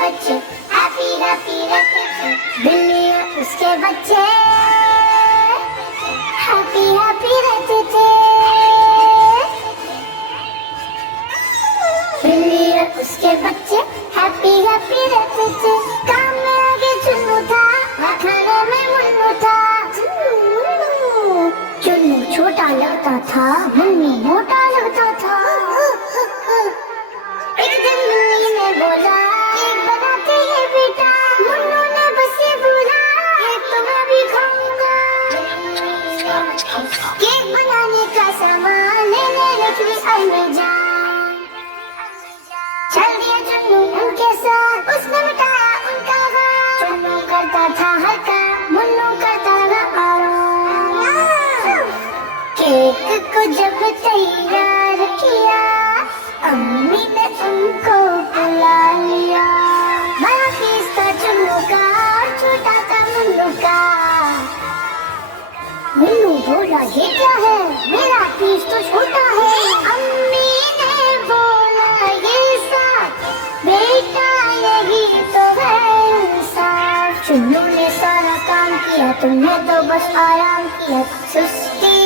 बच्चे happy happy रहते थे। बिल्ली और उसके बच्चे हैप्पी हैप्पी रहते थे। बिल्ली और उसके बच्चे हैप्पी हैप्पी रहते थे। काम में आगे चुन्नू था, खाने में मुन्नू था। चुन्नू छोटा लगता था, मुन्नू मोटा लगता था। एक दिन बिल्ली ने बोला, केक बनाते हैं बेटा। मुन्नू ने बस ये बोला, केक तो मैं भी खाऊंगा। केक बनाने का सामान लेने निकली आई जा। चल दिया चुन्नू उनके साथ, उसने मिटाया उनका हाथ। चुन्नू करता था हर काम, मुन्नू करता था आराम। केक को जब तैयार किया, अम्मी ने उनको बुला लिया। बड़ा पीस था चुन्नू का और छोटा था मुन्नू का। मुन्नू बोला, ये क्या है, मेरा पीस तो छोटा है। अम्मी ने बोला, ये साथ बेटा यही तो है इंसाफ। चुन्नू ने सारा काम किया, तुमने तो बस आराम किया। सुस्ती